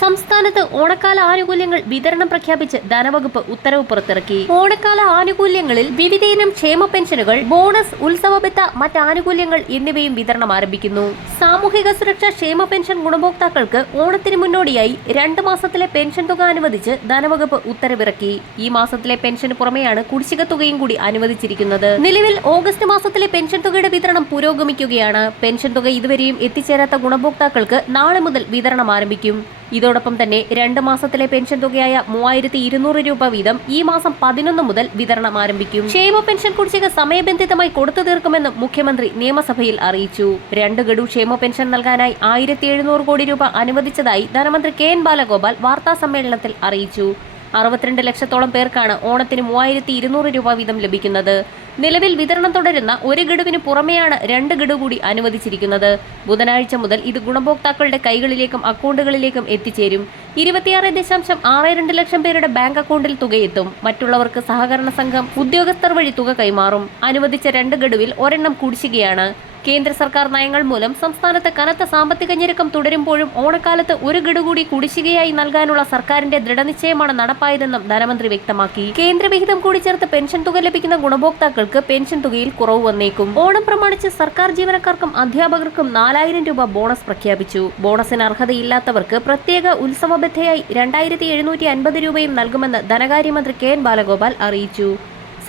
സംസ്ഥാനത്ത് ഓണക്കാല ആനുകൂല്യങ്ങൾ വിതരണം പ്രഖ്യാപിച്ച് ധനവകുപ്പ് ഉത്തരവ് പുറത്തിറക്കി. ഓണക്കാല ആനുകൂല്യങ്ങളിൽ വിവിധയിനം ക്ഷേമ പെൻഷനുകൾ ബോണസ് ഉത്സവബത്ത മറ്റ് ആനുകൂല്യങ്ങൾ എന്നിവയും വിതരണം ആരംഭിക്കുന്നു. സാമൂഹിക സുരക്ഷാ ക്ഷേമ പെൻഷൻ ഗുണഭോക്താക്കൾക്ക് ഓണത്തിന് മുന്നോടിയായി രണ്ട് മാസത്തിലെ പെൻഷൻ തുക അനുവദിച്ച് ധനവകുപ്പ് ഉത്തരവിറക്കി. ഈ മാസത്തിലെ പെൻഷന് പുറമെയാണ് കുടിശ്ശിക തുകയും കൂടി അനുവദിച്ചിരിക്കുന്നത്. നിലവിൽ ഓഗസ്റ്റ് മാസത്തിലെ പെൻഷൻ തുകയുടെ വിതരണം പുരോഗമിക്കുകയാണ്. പെൻഷൻ തുക ഇതുവരെയും എത്തിച്ചേരാത്ത ഗുണഭോക്താക്കൾക്ക് നാളെ മുതൽ വിതരണം ആരംഭിക്കും. ഇതോടൊപ്പം തന്നെ രണ്ട് മാസത്തിലെ പെൻഷൻ തുകയായ മൂവായിരത്തി ഇരുന്നൂറ് രൂപ വീതം ഈ മാസം പതിനൊന്ന് മുതൽ വിതരണം ആരംഭിക്കും. ക്ഷേമ പെൻഷൻ കുടിശ്ശിക സമയബന്ധിതമായി കൊടുത്തു തീർക്കുമെന്നും മുഖ്യമന്ത്രി നിയമസഭയിൽ അറിയിച്ചു. രണ്ട് ഗഡു ക്ഷേമ പെൻഷൻ നൽകാനായി ആയിരത്തി കോടി രൂപ അനുവദിച്ചതായി ധനമന്ത്രി കെ എൻ ബാലഗോപാൽ വാർത്താ സമ്മേളനത്തിൽ അറിയിച്ചു. അറുപത്തിരണ്ട് ലക്ഷത്തോളം പേർക്കാണ് ഓണത്തിന് മൂവായിരത്തി ഇരുന്നൂറ് രൂപ വീതം ലഭിക്കുന്നത്. നിലവിൽ വിതരണം തുടരുന്ന ഒരു ഗഡുവിന് പുറമെയാണ് രണ്ട് ഗഡു കൂടി അനുവദിച്ചിരിക്കുന്നത്. ബുധനാഴ്ച മുതൽ ഇത് ഗുണഭോക്താക്കളുടെ കൈകളിലേക്കും അക്കൗണ്ടുകളിലേക്കും എത്തിച്ചേരും. ഇരുപത്തിയാറ് ദശാംശം ആറ് രണ്ട് ലക്ഷം പേരുടെ ബാങ്ക് അക്കൗണ്ടിൽ തുകയെത്തും. മറ്റുള്ളവർക്ക് സഹകരണ സംഘം ഉദ്യോഗസ്ഥർ വഴി തുക കൈമാറും. അനുവദിച്ച രണ്ട് ഗഡുവിൽ ഒരെണ്ണം കുടിശ്ശികയാണ്. കേന്ദ്ര സർക്കാർ നയങ്ങൾ മൂലം സംസ്ഥാനത്ത് കനത്ത സാമ്പത്തിക ഞെരുക്കം തുടരുമ്പോഴും ഓണക്കാലത്ത് ഒരു ഗഡു കൂടി കുടിശ്ശികയായി നൽകാനുള്ള സർക്കാരിന്റെ ദൃഢനിശ്ചയമാണ് നടപ്പായതെന്നും ധനമന്ത്രി വ്യക്തമാക്കി. കേന്ദ്രവിഹിതം കൂടി ചേർത്ത് പെൻഷൻ തുക ലഭിക്കുന്ന ഗുണഭോക്താക്കൾക്ക് പെൻഷൻ തുകയിൽ കുറവ് വന്നേക്കും. ഓണം പ്രമാണിച്ച് സർക്കാർ ജീവനക്കാർക്കും അധ്യാപകർക്കും നാലായിരം രൂപ ബോണസ് പ്രഖ്യാപിച്ചു. ബോണസിന് അർഹതയില്ലാത്തവർക്ക് പ്രത്യേക ഉത്സവബദ്ധയായി രണ്ടായിരത്തി എഴുന്നൂറ്റി അൻപത് രൂപയും നൽകുമെന്ന് ധനകാര്യമന്ത്രി കെ എൻ ബാലഗോപാൽ അറിയിച്ചു.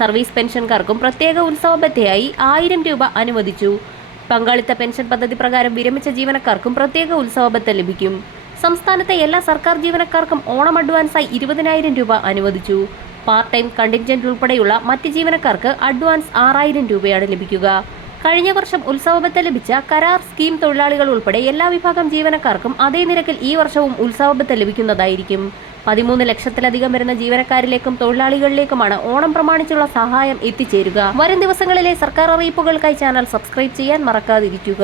സർവീസ് പെൻഷൻകാർക്കും പ്രത്യേക ഉത്സവബദ്ധയായി ആയിരം രൂപ അനുവദിച്ചു. പങ്കാളിത്ത പെൻഷൻ പദ്ധതി പ്രകാരം വിരമിച്ച ജീവനക്കാർക്കും പ്രത്യേക ഉത്സവബത്ത ലഭിക്കും. സംസ്ഥാനത്തെ എല്ലാ സർക്കാർ ജീവനക്കാർക്കും ഓണം അഡ്വാൻസായി ഇരുപതിനായിരം രൂപ അനുവദിച്ചു. പാർട്ട് ടൈം കണ്ടിൻജന്റ് ഉൾപ്പെടെയുള്ള മറ്റ് ജീവനക്കാർക്ക് അഡ്വാൻസ് ആറായിരം രൂപയാണ് ലഭിക്കുക. കഴിഞ്ഞ വർഷം ഉത്സവബത്ത ലഭിച്ച കരാർ സ്കീം തൊഴിലാളികൾ ഉൾപ്പെടെ എല്ലാ വിഭാഗം ജീവനക്കാർക്കും അതേ നിരക്കിൽ ഈ വർഷവും ഉത്സവബത്ത ലഭിക്കുന്നതായിരിക്കും. പതിമൂന്ന് ലക്ഷത്തിലധികം വരുന്ന ജീവനക്കാരിലേക്കും തൊഴിലാളികളിലേക്കുമാണ് ഓണം പ്രമാണിച്ചുള്ള സഹായം എത്തിച്ചേരുക. വരും ദിവസങ്ങളിലെ സർക്കാർ അറിയിപ്പുകൾക്കായി ചാനൽ സബ്സ്ക്രൈബ് ചെയ്യാൻ മറക്കാതിരിക്കുക.